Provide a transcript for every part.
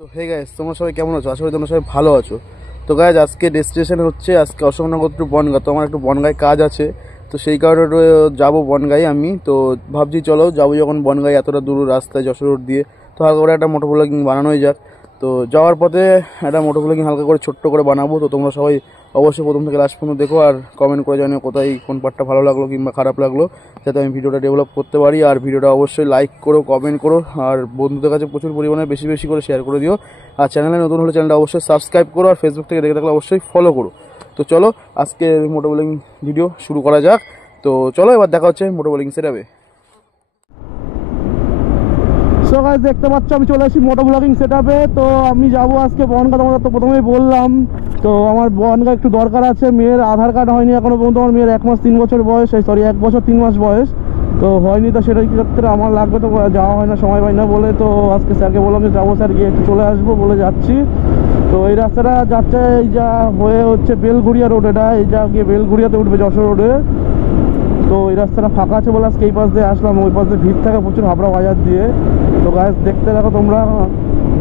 তো hey guys, তোমরা সবাই কেমন আছো? আশা করি তোমরা সবাই ভালো আছো। তো গাইস, আজকে ডেস্টিনেশন হচ্ছে আজকে অশোকনগর টু বনগাঁ। তো আমার একটু বনগাঁয় কাজ আছে, তো সেই কারণে একটু যাবো বনগাঁয় আমি। তো ভাবছি চলো যাবো যখন বনগাঁয়, এতটা দূর রাস্তায় যশোর রোড দিয়ে, তো হালকা করে একটা মোটো ব্লগিং বানানোই যাক। তো যাওয়ার পথে একটা মোটো ব্লগিং হালকা করে ছোট্ট করে বানাবো। তো তোমরা সবাই অবশ্যই প্রথম থেকে লাস্ট পর্যন্ত দেখো আর কমেন্ট করে জানিও কোথায় কোন পার্টটা ভালো লাগলো কিংবা খারাপ লাগলো, যাতে আমি ভিডিওটা ডেভেলপ করতে পারি। আর ভিডিওটা অবশ্যই লাইক করো, কমেন্ট করো, আর বন্ধুদের কাছে প্রচুর পরিমাণে বেশি বেশি করে শেয়ার করে দিও। আর চ্যানেলে নতুন হলে চ্যানেলটা অবশ্যই সাবস্ক্রাইব করো, আর ফেসবুক থেকে দেখে থাকলে অবশ্যই ফলো করো। তো চলো আজকে মোটো ব্লগিং ভিডিও শুরু করা যাক। তো চলো এবার দেখা হচ্ছে মোটো ব্লগিং সেটআপে। সো গাইস, দেখতে পাচ্ছ আমি চলে আসি মোটো ব্লগিং সেটআপে। তো আমি যাবো আজকে বনগাঁ, তোমাদের তো প্রথমেই বললাম। তো আমার বনগাঁ একটু দরকার আছে, মেয়ের আধার কার্ড হয়নি এখনো পর্যন্ত। আমার মেয়ের 1 মাস 3 বছর বয়স, সরি 1 বছর 3 মাস বয়স তো হয়নি। তো সেটার ক্ষেত্রে আমার লাগবে, তো যাওয়া হয় না, সময় পাই না বলে। তো আজকে স্যারকে বললাম যে যাবো স্যার, গিয়ে একটু চলে আসবো বলে যাচ্ছি। তো এই রাস্তাটা যাচ্ছে এই যা হয়ে হচ্ছে বেলঘুরিয়া রোড, এটা এই যা গিয়ে বেলঘুরিয়াতে উঠবে যশোর রোডে। তো এই রাস্তাটা ফাঁকা আছে বলে আজকে এই পাশ দিয়ে আসলাম। ওই পাশ দিয়ে ভিড় থাকে প্রচুর, হাবড়া বাজার দিয়ে। তো গাইস দেখতে দেখো তোমরা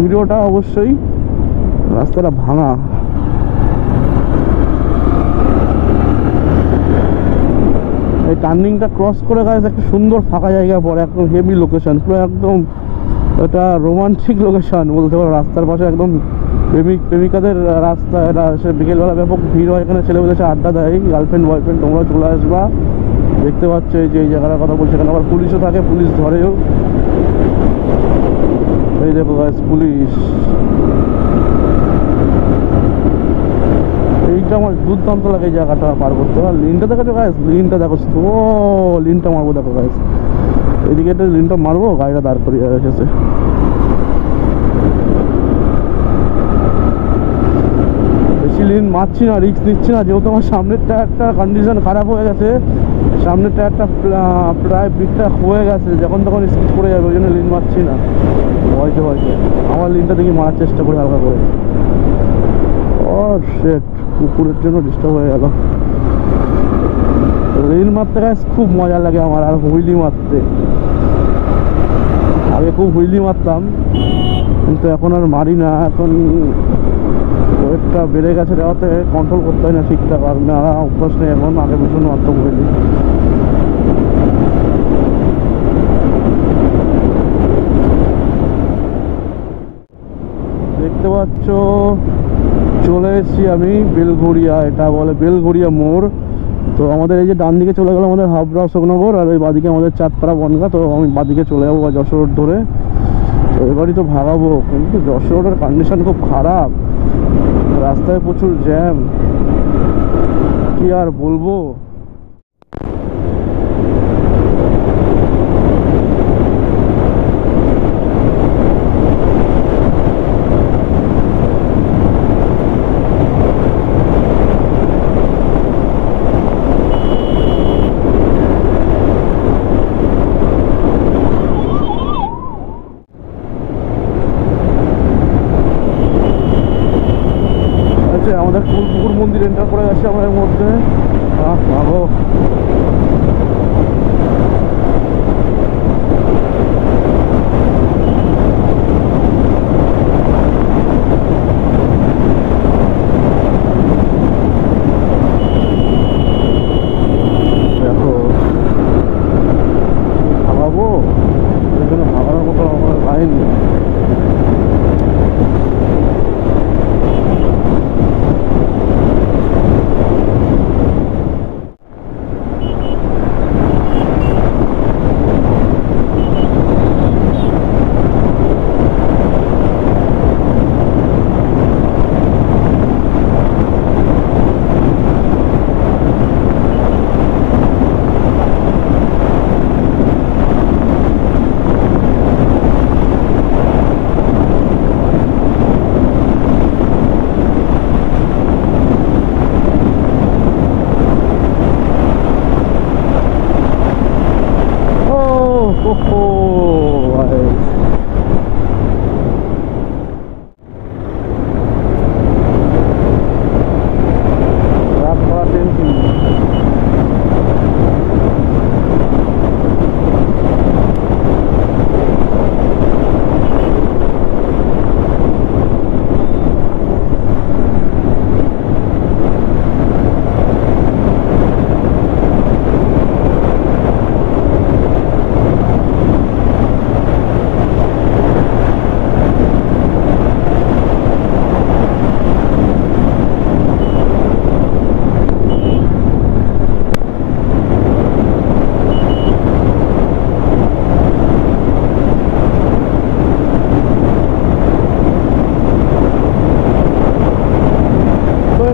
ভিডিওটা অবশ্যই। রাস্তাটা ভাঙা, এই টার্নিংটা ক্রস করে গাইস একটা সুন্দর ফাঁকা জায়গা পড়ে, একদম হেভি লোকেশন, পুরো একদম এটা রোমান্টিক লোকেশন বলতে পারো। রাস্তার পাশে একদম প্রেমিকাদের রাস্তা এটা। সে বিকেলবেলা ব্যাপক ভিড় হয় এখানে, ছেলেমেয়েদের সাথে আড্ডা দেয়, গার্লফ্রেন্ড বয়ফ্রেন্ড। তোমরা চলে আসবা। দেখতে পাচ্ছ এই যে এই জায়গাটার কথা বলছে, এখানে আবার পুলিশও থাকে, পুলিশ ধরেও। এই দেখো গাইস পুলিশ। এইটা আমার দুর্দান্ত লাগে এই জায়গাটা পার করতে। আর লিনটা দেখো গাইস, লিনটা দেখো, ও লিনটা মারবো দেখো গাইস। এইদিকে একটা লিনটা মারবো, গাড়িটা দাঁড় করিয়ে রেখেছে। বেশি লিন মারছি না, রিস্ক নিচ্ছি না, যেহেতু আমার সামনের টায়ারটা কন্ডিশন খারাপ হয়ে গেছে। সামনের টায়ারটা প্রায় বিটটা হয়ে গেছে, যখন তখন স্কিড করে যাবে, ওই জন্য লিন মারছি না। হয়তো আমার লিনটা দেখি মারার চেষ্টা করি হালকা করে। ও শেট, কুকুরের জন্য ডিস্টার্ব হয়ে গেল। লিন মারতে গেছে খুব মজা লাগে আমার, আর হুইলি মারতে। আগে খুব হুইলি মারতাম, কিন্তু এখন আর মারি না। এখন ওয়েটটা বেড়ে গেছে, দেওয়াতে কন্ট্রোল করতে হয় না ঠিকঠাক, আর না অভ্যাস নেই এখন। আগে ভীষণ মারতাম হুইলি। দেখতে পাচ্ছ চলে এসেছি আমি বেলঘুরিয়া, এটা বলে বেলঘুরিয়া মোড়। তো আমাদের এই যে ডান দিকে চলে গেল আমাদের হাবড়া অশোকনগর, আর ওই বাদিকে আমাদের চাঁদপাড়া বনগাঁ। তো আমি বাদিকে চলে যাবো যশোর রোড ধরে। তো এবারই তো ভাগাবো, কিন্তু যশোর রোডের কন্ডিশন খুব খারাপ, রাস্তায় প্রচুর জ্যাম, কি আর বলবো। আমাদের ফুলপুকুর মন্দির এন্টার করে গেছে আমাদের মধ্যে। ভালো দেখো, ভাগাবো, এখানে ভাগানোর মতো আমার লাইন নেই।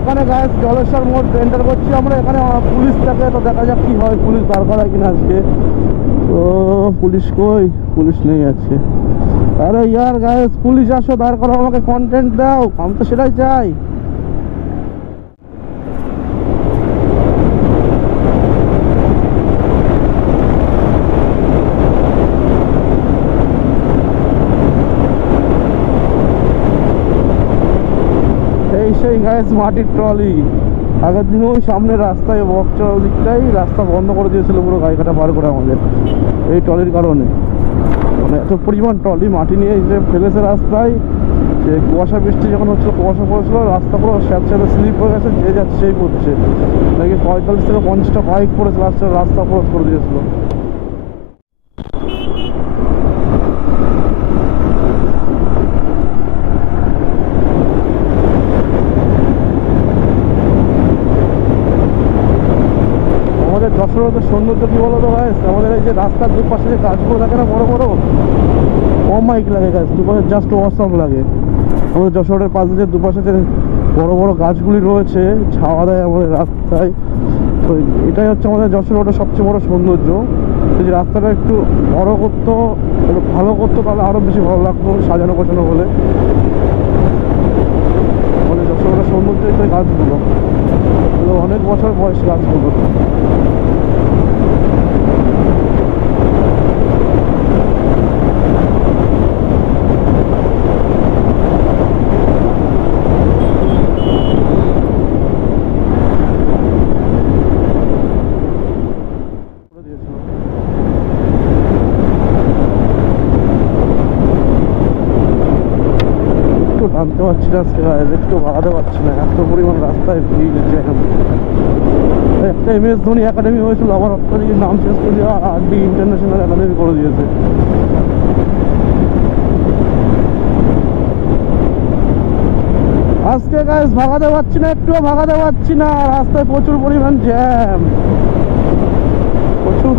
এখানে গায়ে জলেশ্বর মোড় এন্টার করছি আমরা। এখানে পুলিশ থাকে, তো দেখা যাক কি হয়, পুলিশ দাঁড় করায় কিনা আজকে। তো পুলিশ কই? পুলিশ নেই আছে। আরে ইয়ার গাইস, পুলিশ আসো, দাঁড় করো, আমাকে কন্টেন্ট দাও, আমি তো সেটাই চাই। সেই গাইস মাটির ট্রলি। আগের দিন ওই সামনে রাস্তায় বকচড়ার দিকটাই রাস্তা বন্ধ করে দিয়েছিল পুরো গাড়ি কাটা পার করে আমাদের, এই ট্রলির কারণে। মানে এত পরিমাণ ট্রলি মাটি নিয়ে যে ফেলেছে রাস্তায়, যে কুয়াশা বৃষ্টি যখন হচ্ছিল, কুয়াশা পড়েছিল, রাস্তা পুরো স্যাঁতস্যাঁতে স্লিপ হয়ে গেছে, যে যাচ্ছে সেই করছে। নাকি 45 থেকে 50টা বাইক পড়েছে, রাস্তা অবরোধ করে দিয়েছিল। যশোরের সৌন্দর্য কি বলো তো গাইস, আমাদের এই যে রাস্তার দুপাশে যে গাছগুলো থাকে না বড় বড়, অমাইক লাগে গাছ, দুপাশে জাস্ট অসম লাগে। আমাদের যশোরের পাশে যে দুপাশে যে বড় বড় গাছগুলি রয়েছে, ছাওয়া দেয় আমাদের রাস্তায়। তো এটাই হচ্ছে আমাদের যশোর রোডের সবচেয়ে বড় সৌন্দর্য। যদি রাস্তাটা একটু বড় করতো, একটু ভালো করতো, তাহলে আরও বেশি ভালো লাগতো, সাজানো গোছানো হলে। আমাদের যশোর রোডের সৌন্দর্য এই গাছগুলো, অনেক বছর বয়স গাছগুলো। টানতে পারছি না আজকে, একটু ভাগাতে পারছি না, এত পরিমাণ রাস্তায় ভিড় জ্যাম। একটা MS ধোনি একাডেমি হয়েছিল, আবার আপনার নাম চেঞ্জ করে দিয়ে RD ইন্টারন্যাশনাল একাডেমি করে দিয়েছে। আজকে গাইস ভাগাতে পারছি না, একটুও ভাগাতে পারছি না, রাস্তায় প্রচুর পরিমাণ জ্যাম, প্রচুর।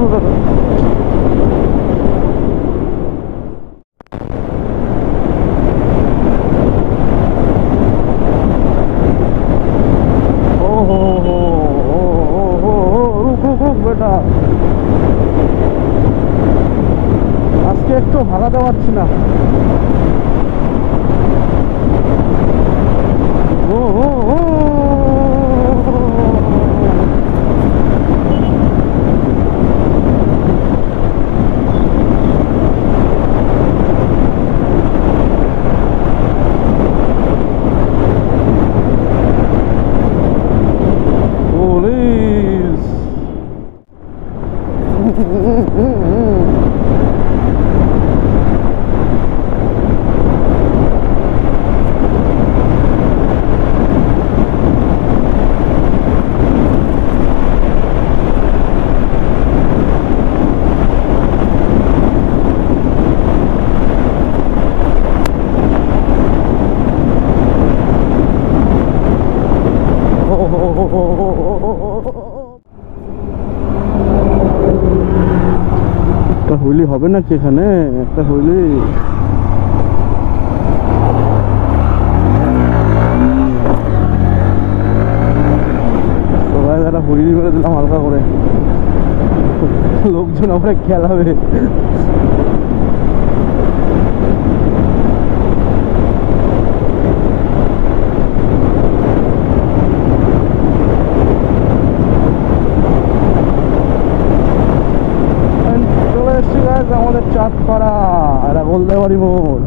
আজকে একটু ভাগাতে পারছি না। একটা হইলি হবে নাকি এখানে, একটা হইলি। সবাই একটা হইলি করে দিলাম হালকা করে, লোকজন আমরা খেলাবে। আমাদের চাঁদপাড়া, এটা গোলদাবাড়ি মোড়।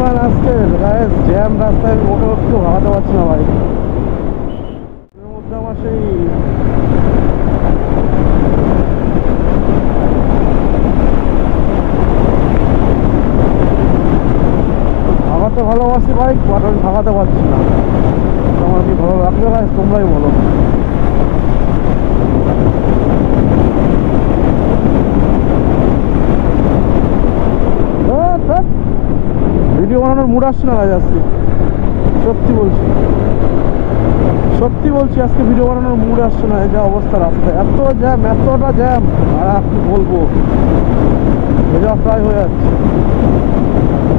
পরিমাণ আসছে গাইস, জ্যাম রাস্তায়, ওটা একটু ভাগাতে পারছি না ভাই। এর মধ্যে আমার সেই ভাগাতে ভালোবাসি বাইক, বাট আমি ভাগাতে পারছি না। আমার কি ভালো লাগবে গাইস, তোমরাই বলো। ভিডিও বানানোর মুড আসছে না গাইস আজকে, সত্যি বলছি, সত্যি বলছি, আজকে ভিডিও বানানোর মুড আসছে না। এই যে অবস্থা রাস্তায়, এত জ্যাম, এতটা জ্যাম, আর কি বলবো, ভেজা প্রায় হয়ে যাচ্ছে।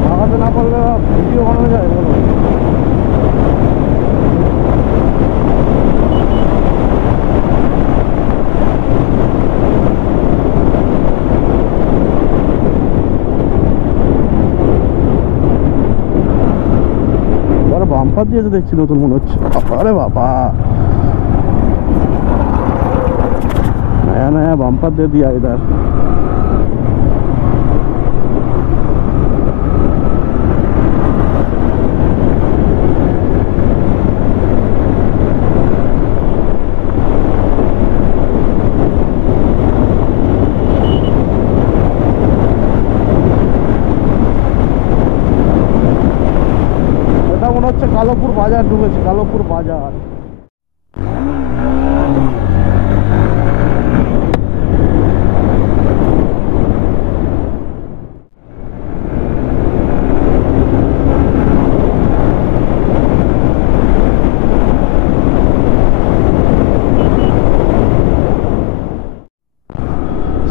ভাগাতে না পারলে ভিডিও বানানো যায় বলো? বাম্পার দিয়েছে দেখছি নতুন মনে হচ্ছে। আরে বাবা, নয়া নয়া বাম্পার দিয়ে দিয়া ইধার। মনে হচ্ছে কালোপুর বাজার ঢুকেছে, কালোপুর বাজার।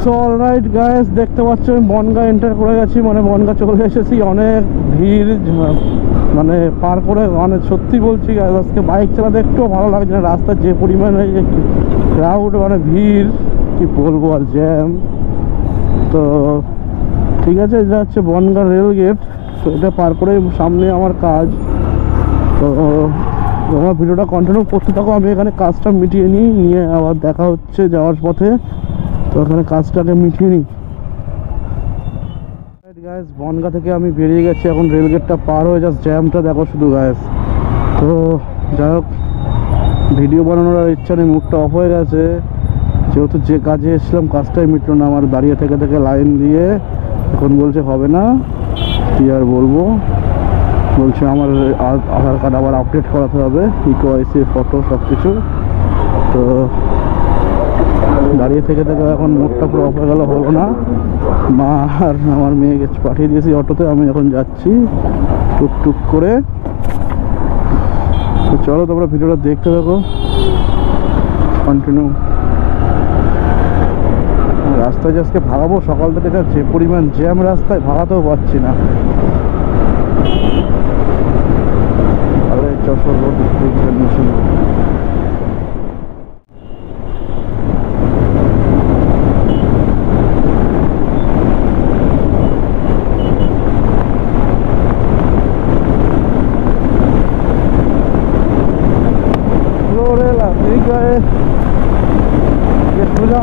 সো অলরাইট গাইস, দেখতে পাচ্ছ আমি বনগাঁ এন্টার করে গেছি, মানে বনগাঁ চলে এসেছি। অনেক ভিড়, মানে পার করে, মানে সত্যি বলছি গাইস আজকে বাইক চালাতে একটু ভালো লাগছে না। রাস্তার যে পরিমাণে ক্রাউড, মানে ভিড়, কি বলবো, আর জ্যাম। তো ঠিক আছে, এটা হচ্ছে বনগাঁ রেল গেট। তো এটা পার করে সামনে আমার কাজ। তো তোমার ভিডিওটা কন্টিনিউ করতে থাকো, আমি এখানে কাজটা মিটিয়ে নিয়ে আবার দেখা হচ্ছে যাওয়ার পথে। তো এখানে কাজটাকে মিটিয়ে নিই। গাইস, বনগাঁ থেকে আমি বেরিয়ে গেছি, এখন রেলগেটটা পার হয়ে যাচ্ছে। জ্যামটা দেখো শুধু গাইস। তো যাই হোক, ভিডিও বানানোর আর ইচ্ছা নেই, মুডটা অফ হয়ে গেছে। যেহেতু যে কাজে এসেছিলাম কাজটাই মিটলো না আমার, দাঁড়িয়ে থেকে থেকে লাইন দিয়ে। এখন বলছে হবে না, কি আর বলবো, বলছে আমার আধার কার্ড আবার আপডেট করাতে হবে, ইকোআইসি, ফটো, সব কিছু। তো দাঁড়িয়ে থেকে থেকে এখন মুডটা পুরো অফ হয়ে গেল, হলো না। মা আর আমার মেয়েকে পাঠিয়ে দিয়েছি অটোতে, আমি এখন যাচ্ছি টুকটুক করে। তো চলো তোমরা ভিডিওটা দেখতে থাকো কন্টিনিউ। রাস্তায় যে আজকে ভাগাবো, সকাল থেকে যে পরিমাণ জ্যাম রাস্তায়, ভাগাতেও পারছি না। আরে যশোর রোড ইন্টারন্যাশনাল।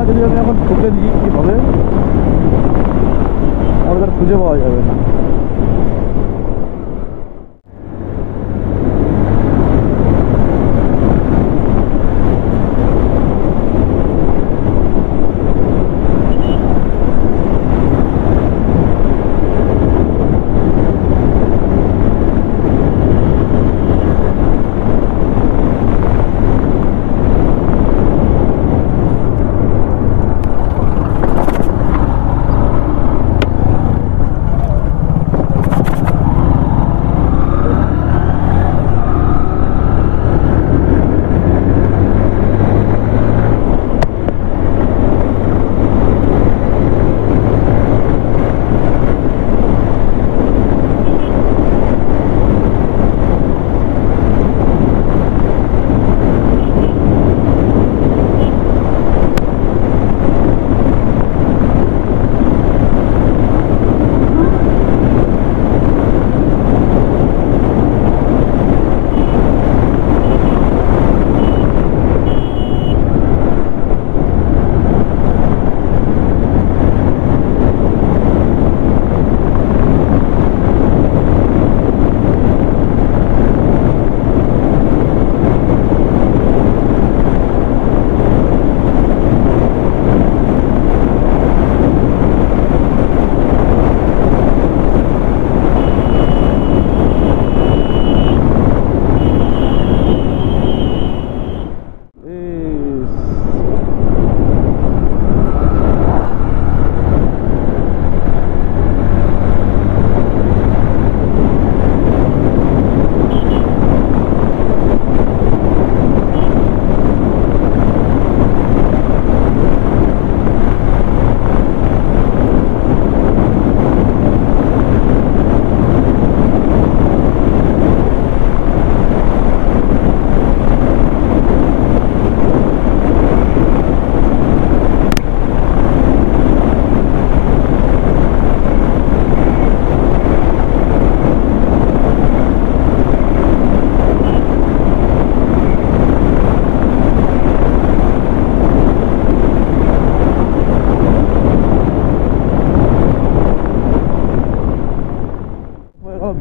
যদি আমি এখন ঢুকে দিই কি হবে, আমাদের খুঁজে পাওয়া যাবে না।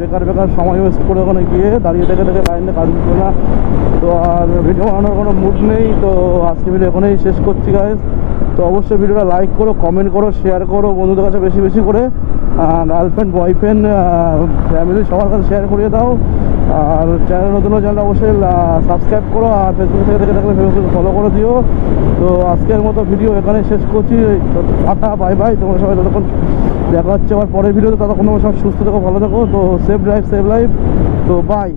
বেকার বেকার সময় ওয়েস্ট করে ওখানে গিয়ে দাঁড়িয়ে থেকে লাইনে কাজ উঠবে না। তো আর ভিডিও বানানোর কোনো মুড নেই। তো আজকে ভিডিও এখানেই শেষ করছি গাইস। তো অবশ্যই ভিডিওটা লাইক করো, কমেন্ট করো, শেয়ার করো বন্ধুদের কাছে বেশি বেশি করে, গার্লফ্রেন্ড বয়ফ্রেন্ড ফ্যামিলি সবার কাছে শেয়ার করিয়ে দাও। আর চ্যানেল নতুন চ্যানেলটা অবশ্যই সাবস্ক্রাইব করো, আর ফেসবুক থেকে দেখে থাকলে ফেসবুকে ফলো করে দিও। তো আজকের মতো ভিডিও এখানে শেষ করছি। Tata, bye bye. তোমরা সবাই ততক্ষণ দেখা হচ্ছে আবার পরের ভিডিওতে। ততক্ষণ তোমরা সবাই সুস্থ থেকো, ভালো থেকো। তো সেভ ড্রাইভ সেভ লাইফ। তো বাই।